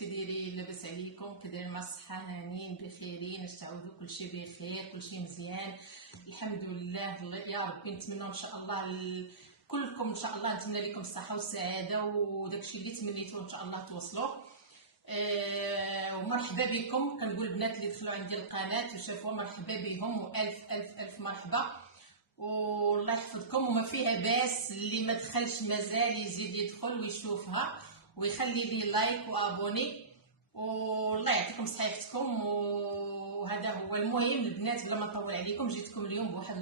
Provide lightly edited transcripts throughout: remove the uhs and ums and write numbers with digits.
كديرين؟ لاباس عليكم؟ كديرين مع الصحه؟ هانيين بخيرين؟ اش تعودوا؟ كلشي بخير؟ كلشي مزيان الحمد لله. يا ربي نتمنى ان شاء الله كلكم ان شاء الله، نتمنى لكم الصحه والسعاده وداكشي اللي تمنيتوه ان شاء الله توصلوا. ومرحبا بكم. كنقول البنات اللي دخلوا عندي القناه وشافوا مرحبا بهم، والف الف الف مرحبا والله يحفظكم. وما فيها باس اللي ما دخلش مازال يزيد يدخل ويشوفها ويخلي لي لايك وابوني، والله يعطيكم صحيحتكم. وهذا هو المهم البنات. بلا ما نطول عليكم جيتكم اليوم بواحد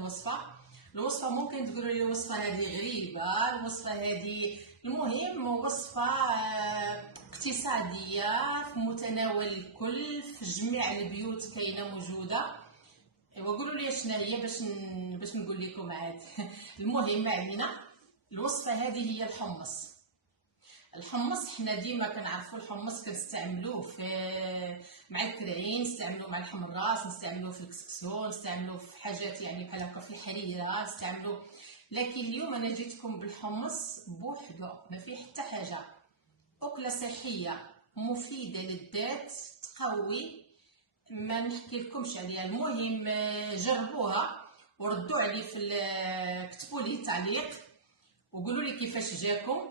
الوصفه ممكن تقولوا لي الوصفه هذه غريبه، الوصفه هذه المهم وصفه اقتصاديه في متناول الكل، في جميع البيوت كاينه موجوده. وقولوا لي شنو هي باش نقول لكم عاد. المهم ما علينا. الوصفه هذه هي الحمص. حنا ديما كنعرفوا الحمص كنستعملوه في مع الكرعين، نستعملوه مع الحمراس، نستعملوه في الكسكسو، نستعملوه في حاجات يعني بحال هكا في الحريره نستعملوه. لكن اليوم انا جيتكم بالحمص بوحدو، ما فيه حتى حاجه، اكله صحيه مفيده للذات تقوي، ما نحكي لكمش عليها. المهم جربوها وردوا علي كتبوا لي تعليق وقولوا لي كيفاش جاكم.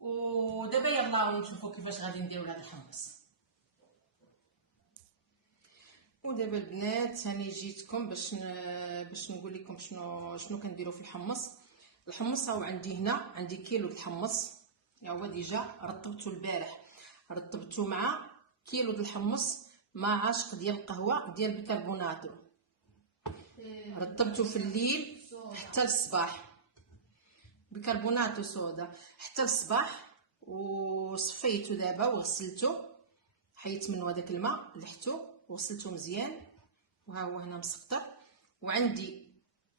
ودابا يلا نشوفوا كيفاش غادي نديروا هذا الحمص. ودابا البنات هاني جيتكم باش نقول لكم شنو كنديروا في الحمص هاو عندي هنا، عندي كيلو د الحمص. هو ديجا رطبته البارح، رطبته مع كيلو د الحمص مع عشق ديال القهوه ديال البيكربوناتو، رطبته في الليل حتى الصباح، بيكربوناتو صودا حتى الصباح. وصفيته دابا وغسلته، حيت منه هذاك الماء لحته وغسلته مزيان. وها هو هنا مسقطر. وعندي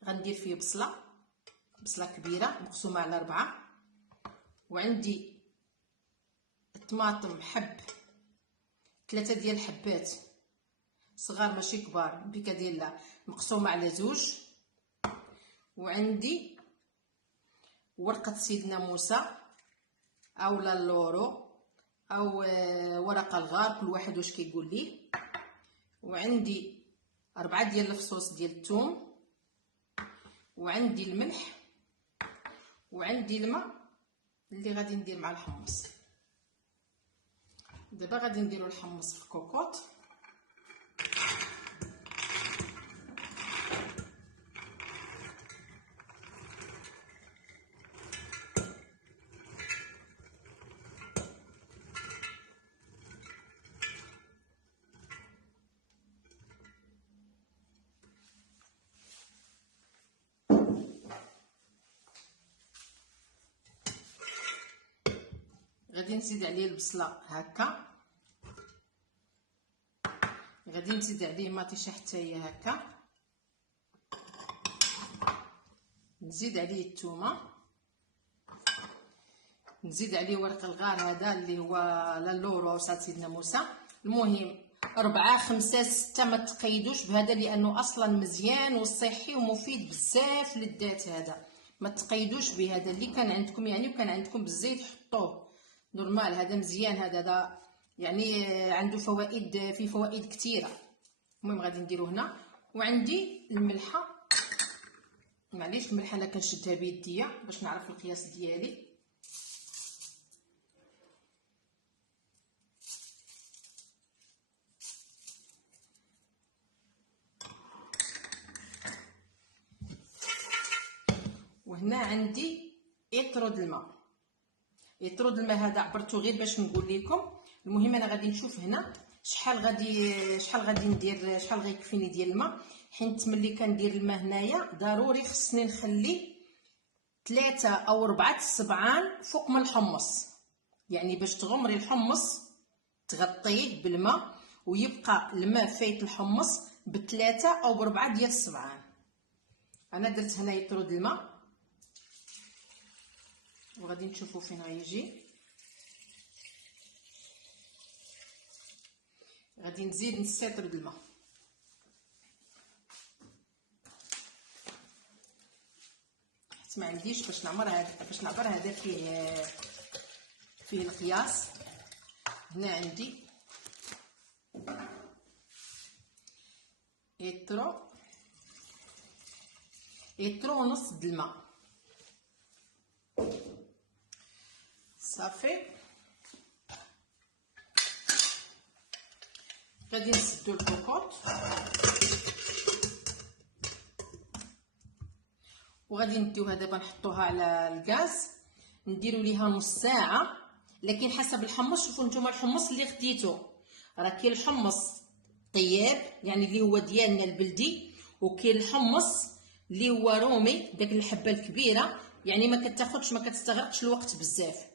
غندير فيه بصله كبيره مقسومه على 4. وعندي الطماطم حب 3 ديال الحبات صغار ماشي كبار، بكاديلا مقسومه على 2. وعندي ورقه سيدنا موسى او اللورو او ورقه الغار، كل واحد واش كيقول ليه. وعندي 4 ديال الفصوص ديال الثوم، وعندي الملح، وعندي الماء اللي غادي ندير مع الحمص. دابا غادي نديروا الحمص في الكوكوط. غادي نزيد عليه البصله هكا، غادي نزيد عليه مطيشه حتى هي هكا، نزيد عليه الثومه، نزيد عليه ورق الغار هذا اللي هو لورو سيدنا موسى. المهم 4 5 6 ما تقيدوش بهذا لانه اصلا مزيان وصحي ومفيد بزاف للذات. هذا ما تقيدوش بهذا، اللي كان عندكم يعني وكان عندكم بالزيت حطوه نورمال. هذا مزيان، هذا يعني عنده فوائد، فيه فوائد كثيره. المهم غادي نديرو هنا. وعندي الملحه، معليش الملحه انا كنشدها بيديا باش نعرف القياس ديالي. وهنا عندي يطرد الماء. هذا عبرته غير باش نقول لكم. المهم انا غادي نشوف هنا شحال غادي ندير، شحال غيكفيني ديال الماء. حيت ملي كندير الماء هنايا ضروري خصني نخلي 3 أو 4 صبعان فوق من الحمص، يعني باش تغمري الحمص تغطيه بالماء ويبقى الماء فايت الحمص ب3 أو ب4 ديال الصبعان. انا درت هنا يطرد الماء وغادي نشوفوا فين غيجي. غادي نزيد نستطرد الماء. حيت ما عنديش باش نعبر هذا فيه القياس هنا عندي يترو ونص د الماء صافي. غادي نسدو الكوكوط وغادي نديوها دابا نحطوها على الغاز، نديرو ليها نص ساعه، لكن حسب الحمص. شوفوا نتوما الحمص اللي خديتو، راه كاين الحمص طياب يعني اللي هو ديالنا البلدي، وكاين الحمص اللي هو رومي داك الحبه الكبيره، يعني ما كتاخذش ما كتستغرقش الوقت بزاف.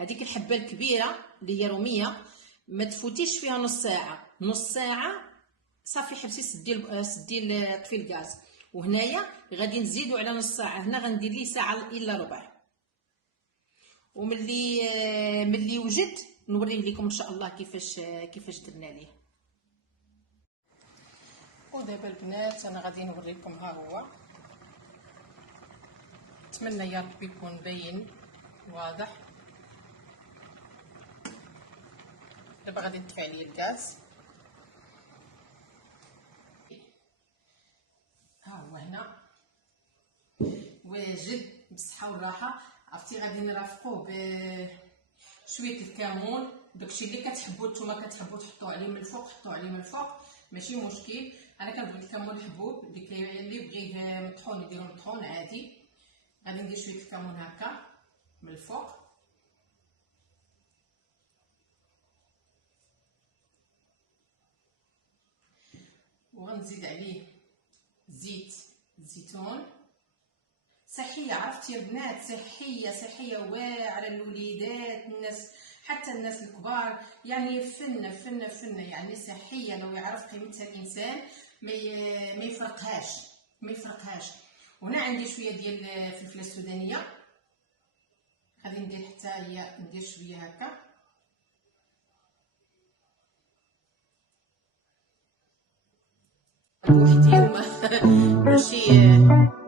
هذيك الحبه الكبيره اللي هي روميه ما تفوتيش فيها نص ساعه، نص ساعه صافي حبسي سدي طفي الغاز. وهنايا غادي نزيدو على نص ساعه، هنا غندير ليه ساعه الا ربع. وملي وجد نوريه لكم ان شاء الله كيفاش درنا ليه. ودابا البنات انا غادي نوريكم، ها هو. نتمنى يا ربي يكون باين واضح. دابا غادي نطفي عليه الغاز. ها هو هنا واجد بالصحه والراحه. عرفتي غادي نرافقوه بشويه الكمون، داكشي اللي كتحبوا نتوما كتحبوا تحطوا عليه من الفوق حطوا عليه من الفوق ماشي مشكل. انا كنبغي الكمون الحبوب، اللي بغيه مطحون يديرو مطحون عادي. غادي ندير شويه الكمون هكا من الفوق، وغنزيد عليه زيت الزيتون صحيه. عرفتي البنات صحيه واعره للوليدات، الناس حتى الناس الكبار، يعني فنه يعني صحيه. لو يعرف قيمتها الانسان ما يفرقهاش. وهنا عندي شويه ديال الفلفله السودانيه، غادي ندير حتى هي، ندير شويه هكا. بوحدي وما ماشي